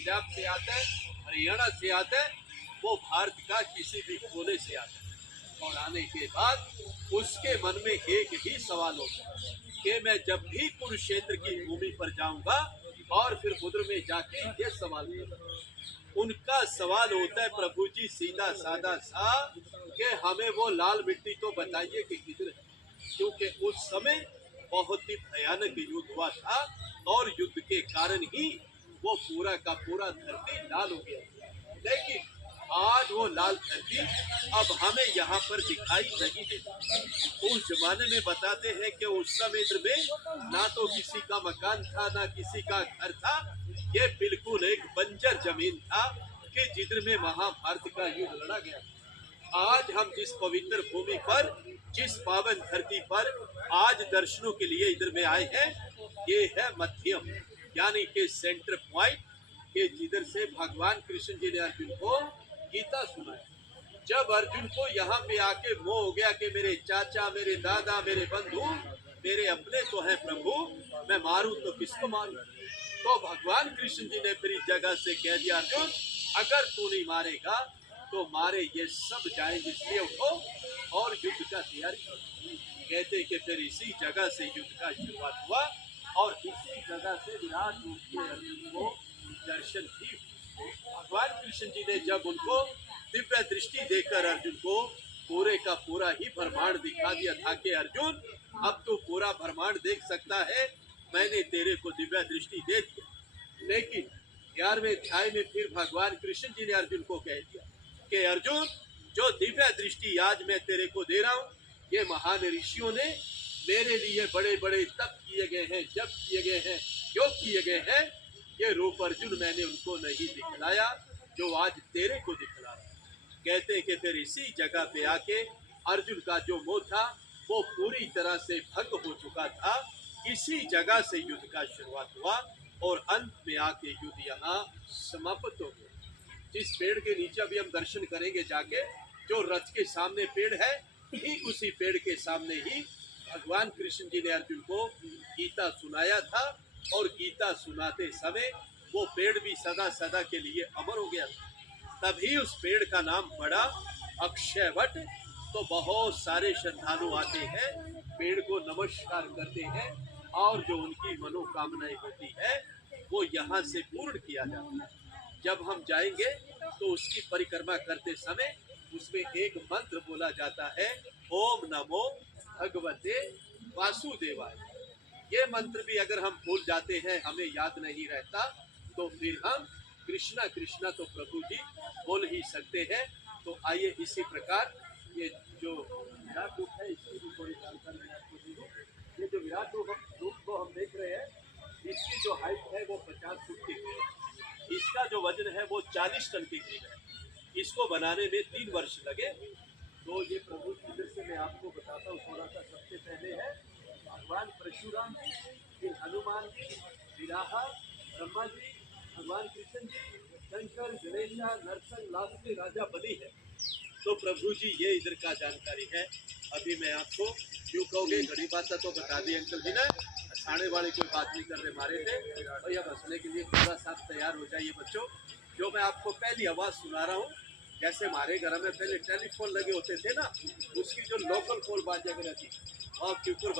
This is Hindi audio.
पंजाब से आता है, हरियाणा से आता है, वो भारत का किसी भी कोने से आता है। और आने के बाद उसके मन में एक ही सवाल होता है कि मैं जब भी कुरुक्षेत्र की भूमि पर जाऊंगा और फिर उधर में जाके ये सवाल करूंगा। उनका सवाल होता है प्रभु जी सीधा साधा सा कि हमें वो लाल मिट्टी तो बताइए कि किधर है, क्योंकि उस समय बहुत ही भयानक युद्ध हुआ था और युद्ध के कारण ही वो पूरा का पूरा धरती लाल हो गया। लेकिन आज वो लाल धरती अब हमें यहाँ पर दिखाई नहीं देती। उस जमाने में बताते हैं कि उस समय में ना तो किसी का मकान था ना किसी का घर था, ये बिल्कुल एक बंजर जमीन था कि जिधर में महाभारत का युद्ध लड़ा गया। आज हम जिस पवित्र भूमि पर, जिस पावन धरती पर आज दर्शनों के लिए इधर में आए हैं, ये है मध्यम यानी कि सेंटर पॉइंट के जिधर से भगवान कृष्ण जी ने अर्जुन को गीता सुनाई। जब अर्जुन को यहाँ पे आके मोह हो गया कि मेरे चाचा, मेरे दादा, मेरे बंधु, मेरे अपने तो हैं प्रभु, मैं मारूं तो किसको मारूं? तो भगवान कृष्ण जी ने फिर इस जगह से कह दिया अर्जुन, अगर तू नहीं मारेगा तो मारे ये सब जाएंगे, इसलिए उठो और युद्ध का तैयारी करो। कहते कि फिर इसी जगह से युद्ध का शुरुआत हुआ और इसी जगह से विराट रूप में अर्जुन को दर्शन भी। भगवान कृष्ण जी ने जब उनको दिव्य दृष्टि देकर अर्जुन को पूरे का पूरा ही ब्रह्मांड दिखा दिया था कि अर्जुन अब तो पूरा ब्रह्मांड देख सकता है, मैंने तेरे को दिव्य दृष्टि दे दिया। लेकिन 11वें अध्याय में फिर भगवान कृष्ण जी ने अर्जुन को कह दिया कि अर्जुन जो दिव्य दृष्टि आज मैं तेरे को दे रहा हूँ, ये महान ऋषियों ने मेरे लिए बड़े बड़े तप किए गए हैं, जप किए गए हैं, योग किए गए हैं। ये रूप अर्जुन मैंने उनको नहीं दिखलाया जो आज तेरे को दिखला रहा। कहते कि फिर इसी जगह पे आके अर्जुन का जो मोह था वो पूरी तरह से भंग हो चुका था। इसी जगह से युद्ध का शुरुआत हुआ और अंत में आके युद्ध यहाँ समाप्त हो गया। जिस पेड़ के नीचे अभी हम दर्शन करेंगे जाके, जो रथ के सामने पेड़ है, ठीक उसी पेड़ के सामने ही भगवान कृष्ण जी ने अर्जुन को गीता सुनाया था और गीता सुनाते समय वो पेड़ भी सदा सदा के लिए अमर हो गया था। तभी उस पेड़ का नाम पड़ा अक्षयवट। तो बहुत सारे श्रद्धालु आते हैं, पेड़ को नमस्कार करते हैं और जो उनकी मनोकामनाएं होती है वो यहाँ से पूर्ण किया जाता है। जब हम जाएंगे तो उसकी परिक्रमा करते समय उसमें एक मंत्र बोला जाता है, ओम नमो भगवते वासुदेवाय। ये मंत्र भी अगर हम भूल जाते हैं, हमें याद नहीं रहता, तो फिर हम कृष्णा कृष्णा तो प्रभु जी बोल ही सकते हैं। तो आइए इसी प्रकार ये जो विराट रूप है इसकी भी थोड़ी जानकारी मैं आपको दे दूं। ये जो विराट रूप को हम देख रहे हैं, इसकी जो हाइट है वो 50 फुट की है, इसका जो वजन है वो 40 टन के करीब है। इसको बनाने में 3 वर्ष लगे। तो ये प्रभु जी से मैं आपको बताता हूँ थोड़ा सा। सबसे पहले है भगवान परशुराम जी, फिर हनुमान जी, विराहा, ब्रह्मा जी, भगवान कृष्ण जी, शंकर, गणेशा, नरसिंह, लास्ट में राजा बलि है। तो प्रभु जी ये इधर का जानकारी है। अभी मैं आपको क्यों कहोगे घड़ी बात तो बता दी अंकल जी ने, खाने वाले कोई बात नहीं कर रहे मारे थे भैया। बसने के लिए पूरा साथ तैयार हो जाइए बच्चों। जो मैं आपको पहली आवाज़ सुना रहा हूँ, जैसे हमारे घर में पहले टेलीफोन लगे होते थे ना, उसकी जो लोकल कॉल बाजा करती और के ऊपर